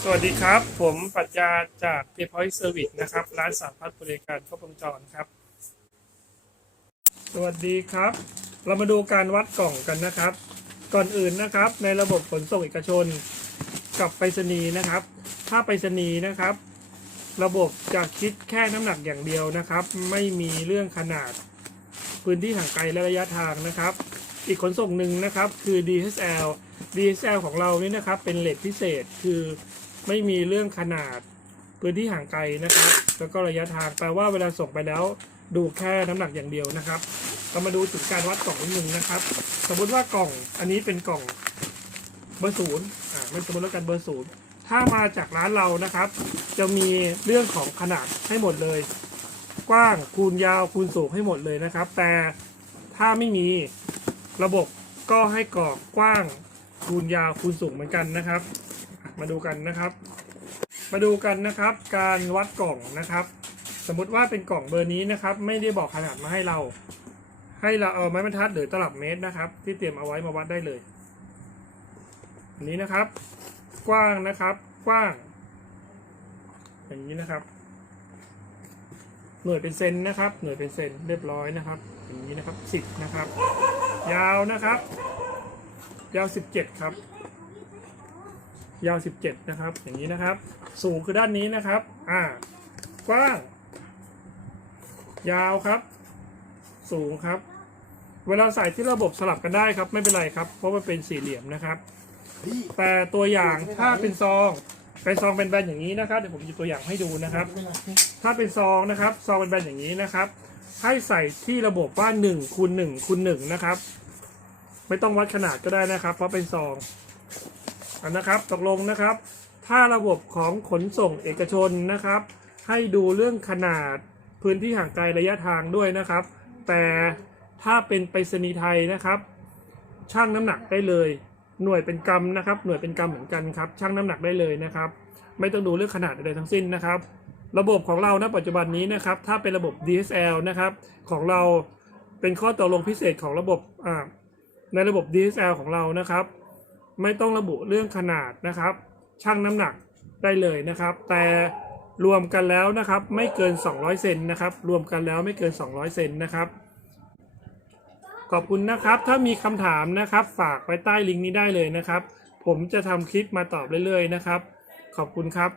สวัสดีครับ ผมปรัชญาจาก PayPoint Service นะครับ ร้านสาพัฒบริการครบวงจรครับ สวัสดีครับ เรามาดูการวัดกล่องกันนะครับ ก่อนอื่นนะครับ ในระบบขนส่งเอกชน กับไปรษณีย์นะครับ ถ้าไปรษณีย์นะครับ ระบบจะคิดแค่น้ำหนักอย่างเดียวนะครับ ไม่มีเรื่องขนาด พื้นที่ห่างไกลและระยะทางนะครับ อีกขนส่งหนึ่งนะครับคือ DHL DHL ของเรานี่นะครับเป็นเลทพิเศษคือไม่มีเรื่องขนาดพื้นที่ห่างไกลนะครับ แล้วก็ระยะทางแปลว่าเวลาส่งไปแล้วดูแค่น้ำหนักอย่างเดียวนะครับเรามาดูถึงการวัดกล่องนิดนึงนะครับ สมมติว่ากล่องอันนี้เป็นกล่องเบอร์ศูนย์อ่าไม่สมมติแล้วกันเบอร์ศูนย์ถ้ามาจากร้านเรานะครับ จะมีเรื่องของขนาดให้หมดเลย กว้างคูณยาวคูณสูงให้หมดเลยนะครับ แต่ถ้าไม่มี ระบบก็ให้กรอบกว้างคูณยาวคูณสูงเหมือนกันนะครับ มาดูกันนะครับ มาดูกันนะครับ การวัดกล่องนะครับ สมมุติว่าเป็นกล่องเบอร์นี้นะครับ ไม่ได้บอกขนาดมาให้เรา ให้เราเอาไม้บรรทัดหรือตลับเมตรนะครับ ที่เตรียมเอาไว้มาวัดได้เลยอันนี้นะครับ กว้างนะครับกว้าง อย่างนี้นะครับ หน่วยเป็นเซนนะครับ หน่วยเป็นเซนเรียบร้อยนะครับ อย่างนี้นะครับสิบนะครับ ยาวนะครับ ยาวสิบเจ็ดครับ ยาวสิบเจ็ดนะครับ อย่างนี้นะครับ สูงคือด้านนี้นะครับ อ่ากว้าง ยาวครับ สูงครับ เวลาใส่ที่ระบบสลับกันได้ครับ ไม่เป็นไรครับ เพราะมันเป็นสี่เหลี่ยมนะครับ แต่ตัวอย่างถ้าเป็นซองเป็นซองเป็นแบนอย่างนี้นะครับเดี๋ยวผมหยิบตัวอย่างให้ดูนะครับ ถ้าเป็นซองนะครับ ซองเป็นแบนอย่างนี้นะครับ ให้ใส่ที่ระบบว่า1คูณ1คูณ1นะครับ ไม่ต้องวัดขนาดก็ได้นะครับ เพราะเป็นซองอันนะครับตกลงนะครับ ถ้าระบบของขนส่งเอกชนนะครับ ให้ดูเรื่องขนาดพื้นที่ห่างไกลระยะทางด้วยนะครับ แต่ถ้าเป็นไปรษณีย์ไทยนะครับชั่งน้ำหนักได้เลย หน่วยเป็นกรัมนะครับ หน่วยเป็นกรัมเหมือนกันครับชั่งน้ำหนักได้เลยนะครับ ไม่ต้องดูเรื่องขนาดใดๆทั้งสิ้นนะครับ ระบบของเราณปัจจุบันนี้นะครับ ถ้าเป็นระบบ DSL นะครับ ของเราเป็นข้อตกลงพิเศษของระบบในระบบ DSL ของเรานะครับ ไม่ต้องระบุเรื่องขนาดนะครับ ชั่งน้ำหนักได้เลยนะครับ แต่รวมกันแล้วนะครับ ไม่เกิน 200 เซนนะครับ รวมกันแล้วไม่เกิน 200 เซนนะครับ ขอบคุณนะครับ ถ้ามีคำถามนะครับ ฝากไว้ใต้ลิงก์นี้ได้เลยนะครับ ผมจะทำคลิปมาตอบเรื่อยๆนะครับ ขอบคุณครับ